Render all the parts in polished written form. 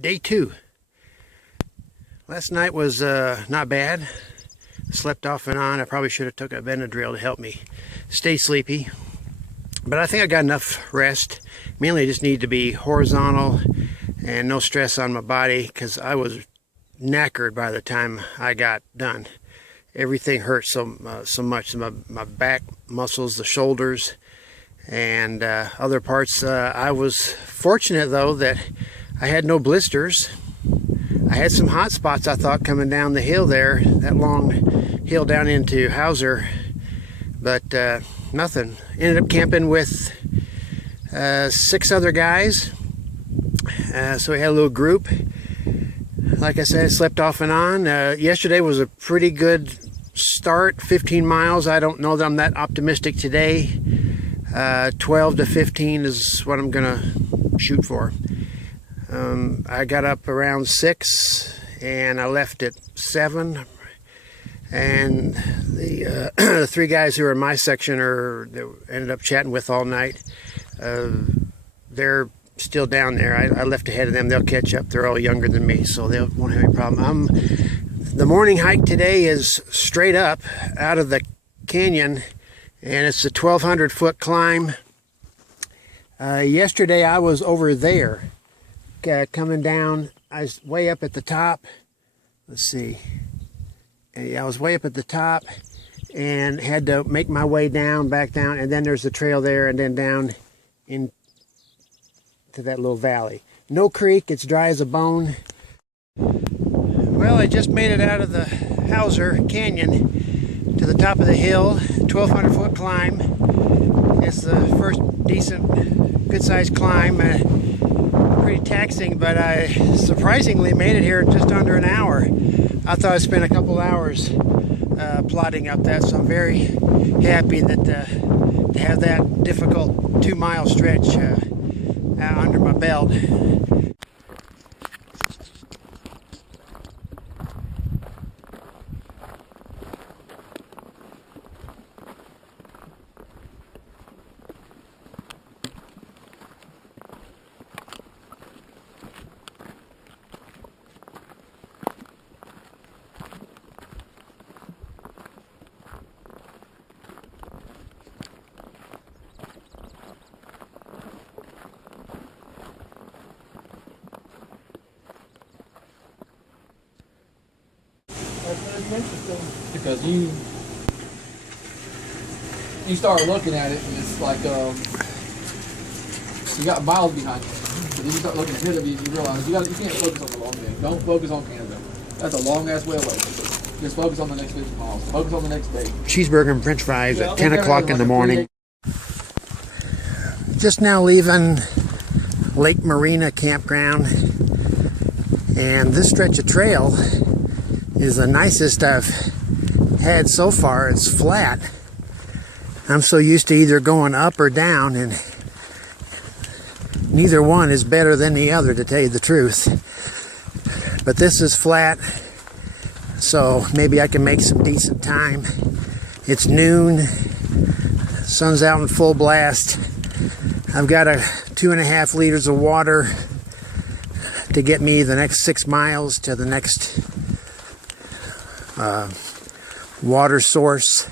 Day 2. Last night was not bad. Slept off and on. I probably should have took a Benadryl to help me stay sleepy. But I think I got enough rest. Mainly I just need to be horizontal and no stress on my body because I was knackered by the time I got done. Everything hurt so much. My back muscles, the shoulders, and other parts. I was fortunate though that I had no blisters. I had some hot spots I thought coming down the hill there, that long hill down into Hauser, but nothing. Ended up camping with 6 other guys, so we had a little group. Like I said, I slept off and on. Yesterday was a pretty good start, 15 miles. I don't know that I'm that optimistic today. 12 to 15 is what I'm gonna shoot for. I got up around 6 and I left at 7, and the the 3 guys who were in my section that ended up chatting with all night, they're still down there. I left ahead of them. They'll catch up. They're all younger than me, so they won't have any problem. The morning hike today is straight up out of the canyon, and it's a 1,200 foot climb. Yesterday I was over there. Coming down, I was way up at the top. Let's see. Yeah, I was way up at the top and had to make my way down, back down, and then there's the trail there, and then down into that little valley. No creek, it's dry as a bone. Well, I just made it out of the Hauser Canyon to the top of the hill, 1,200 foot climb. It's the first decent, good-sized climb. Pretty taxing, but I surprisingly made it here in just under an hour. I thought I'd spend a couple hours plodding up that, so I'm very happy that to have that difficult 2-mile stretch under my belt. That's interesting because you start looking at it and it's like you got miles behind you. But then you start looking ahead of you and you realize you can't focus on the long game. Don't focus on Canada. That's a long ass way away. Just focus on the next 50 miles. Focus on the next day. Cheeseburger and french fries at 10 o'clock in the morning. Just now leaving Lake Morena campground, and this stretch of trail is the nicest I've had so far. It's flat. I'm so used to either going up or down, and neither one is better than the other, to tell you the truth. But this is flat, so maybe I can make some decent time. It's noon, sun's out in full blast. I've got 2.5 liters of water to get me the next 6 miles to the next water source.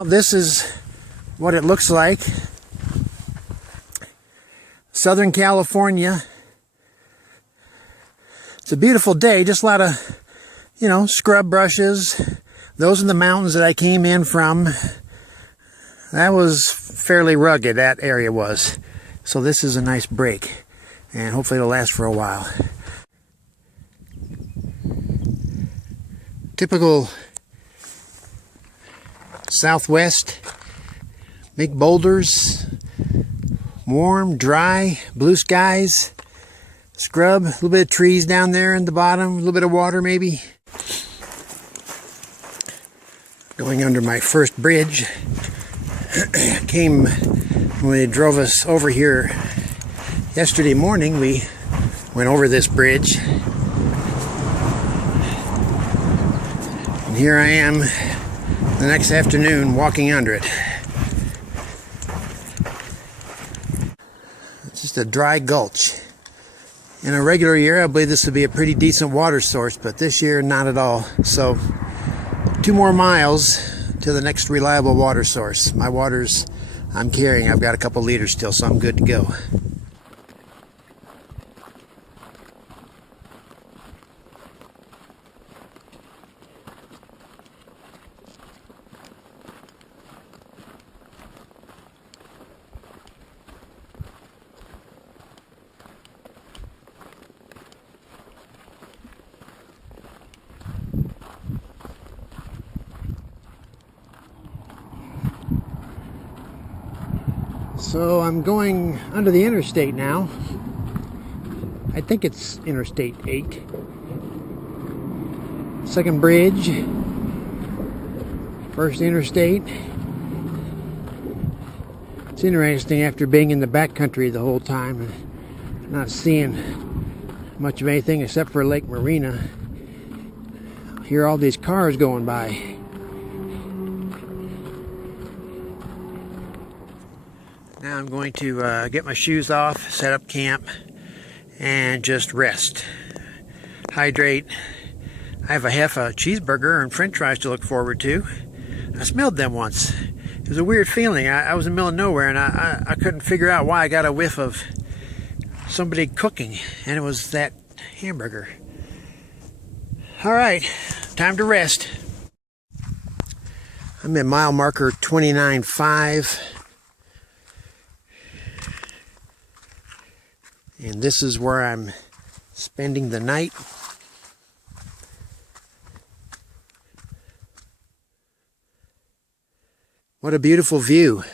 This is what it looks like. Southern California. It's a beautiful day, just a lot of, scrub brushes. Those are the mountains that I came in from. That was fairly rugged, that area was. So this is a nice break, and hopefully it'll last for a while. Typical Southwest, big boulders, warm, dry, blue skies, scrub, a little bit of trees down there in the bottom, a little bit of water maybe. Going under my first bridge. Came when they drove us over here yesterday morning. We went over this bridge. And here I am the next afternoon walking under it. It's just a dry gulch. In a regular year, I believe this would be a pretty decent water source, but this year, not at all. So, 2 more miles to the next reliable water source. My water's I'm carrying, I've got a couple liters still, so I'm good to go. So I'm going under the interstate now. I think it's Interstate 8. Second bridge. First interstate. It's interesting after being in the backcountry the whole time and not seeing much of anything except for Lake Morena. I hear all these cars going by. Now I'm going to get my shoes off, set up camp, and just rest. Hydrate. I have a half a cheeseburger and french fries to look forward to. I smelled them once. It was a weird feeling. I was in the middle of nowhere and I couldn't figure out why I got a whiff of somebody cooking, and it was that hamburger. Alright, time to rest. I'm at mile marker 29.5. And this is where I'm spending the night. What a beautiful view.